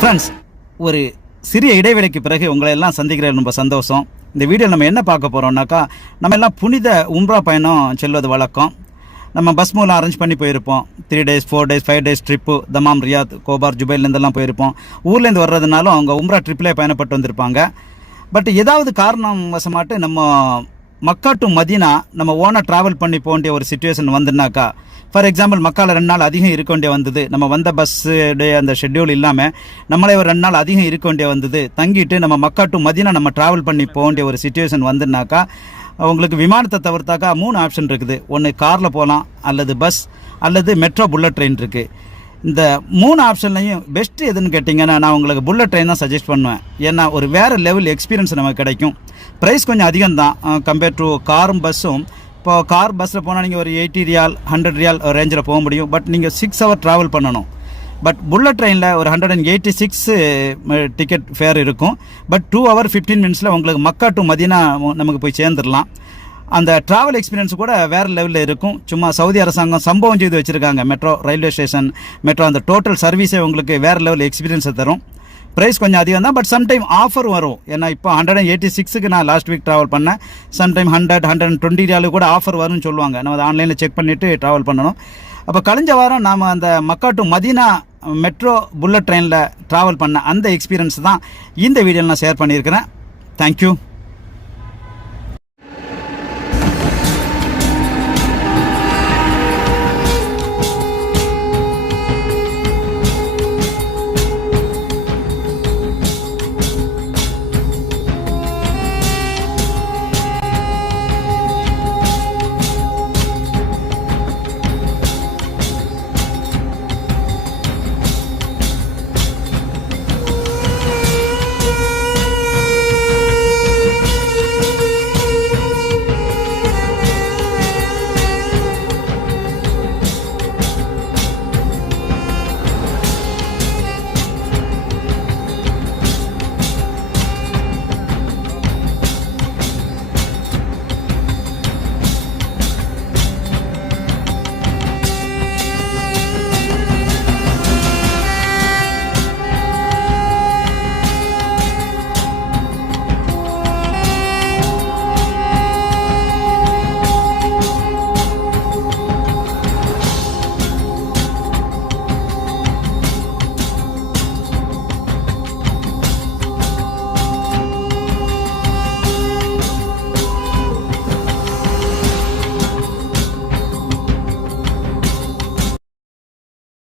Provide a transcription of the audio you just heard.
Friends, ஒரு சிறிய இடைவெளிக்கு பிறகு உங்களை எல்லாம் சந்திக்கிறது ரொம்ப சந்தோஷம். இந்த வீடியோவில் நம்ம என்ன பார்க்க போகிறோம்னாக்கா, நம்ம எல்லாம் புனித உம்ரா பயணம் செல்வது வழக்கம். நம்ம பஸ் மூலம் அரேஞ்ச் பண்ணி போயிருப்போம். 3 days 4 days 5 days trip Dammam, Riyadh, Khobar, ஜுபைலேருந்தெல்லாம் போயிருப்போம். ஊர்லேருந்து வர்றதுனாலும் அவங்க உம்ரா ட்ரிப்லேயே பயணப்பட்டு வந்திருப்பாங்க. பட் ஏதாவது காரணம் வசமாட்டு நம்ம மக்கா டு மதீனா நம்ம ஓனாக ட்ராவல் பண்ணி போக வேண்டிய ஒரு சுச்சுவேஷன் வந்துனாக்கா, ஃபார் எக்ஸாம்பிள் மக்காவில் 2 நாள் அதிகம் இருக்க வேண்டிய வந்தது. நம்ம வந்த பஸ்ஸுடைய அந்த ஷெட்யூல் இல்லாமல் நம்மளே ஒரு 2 நாள் அதிகம் இருக்க வேண்டிய வந்தது. தங்கிட்டு நம்ம மக்கா டு மதீனா நம்ம ட்ராவல் பண்ணி போக வேண்டிய ஒரு சுச்சுவேஷன் வந்துனாக்கா, உங்களுக்கு விமானத்தை தவிர்த்தாக்கா 3 ஆப்ஷன் இருக்குது. ஒன்று காரில் போகலாம், அல்லது பஸ், அல்லது மெட்ரோ புல்லட் ட்ரெயின் இருக்குது. இந்த 3 ஆப்ஷன்லையும் பெஸ்ட்டு எதுன்னு கேட்டிங்கன்னா, நான் உங்களுக்கு புல்லட் ட்ரெயின் தான் சஜஸ்ட் பண்ணுவேன். ஏன்னா ஒரு வேறு லெவல் எக்ஸ்பீரியன்ஸ் நமக்கு கிடைக்கும். ப்ரைஸ் கொஞ்சம் அதிகம் தான் கம்பேர் டு காரும் பஸ்ஸும். இப்போ கார் பஸ்ஸில் போனால் நீங்கள் ஒரு 80 ரியால் 100 ரியால் ரேஞ்சில் போக முடியும். பட் நீங்கள் 6 hour ட்ராவல் பண்ணணும். பட் புல்லட் ட்ரெயினில் ஒரு 186 டிக்கெட் ஃபேர் இருக்கும். பட் 2 hour 15 minutes உங்களுக்கு மக்கா டு மதீனா நமக்கு போய் சேர்ந்துடலாம். அந்த ட்ராவல் எக்ஸ்பீரியன்ஸ் கூட வேறு லெவலில் இருக்கும். சும்மா சவுதி அரசாங்கம் சம்பவம் செய்து வச்சுருக்காங்க. மெட்ரோ ரயில்வே ஸ்டேஷன், மெட்ரோ அந்த டோட்டல் சர்வீஸே உங்களுக்கு வேறு லெவல் எக்ஸ்பீரியன்ஸை தரும். ப்ரைஸ் கொஞ்சம் அதிகம் தான். பட் சம்டைம் ஆஃபர் வரும். ஏன்னா இப்போ 186க்கு நான் லாஸ்ட் வீக் ட்ராவல் பண்ணேன். சம்டைம் 100-120 ரியாலு கூட ஆஃபர் வரும்னு சொல்லுவாங்க. நம்ம அதை ஆன்லைனில் செக் பண்ணிவிட்டு ட்ராவல் பண்ணணும். அப்போ கழிஞ்ச வாரம் நாம் அந்த மக்கா டு மதீனா மெட்ரோ புல்லட் ட்ரெயினில் ட்ராவல் பண்ண அந்த எக்ஸ்பீரியன்ஸ் தான் இந்த வீடியோவில் நான் ஷேர் பண்ணியிருக்கிறேன். தேங்க்யூ.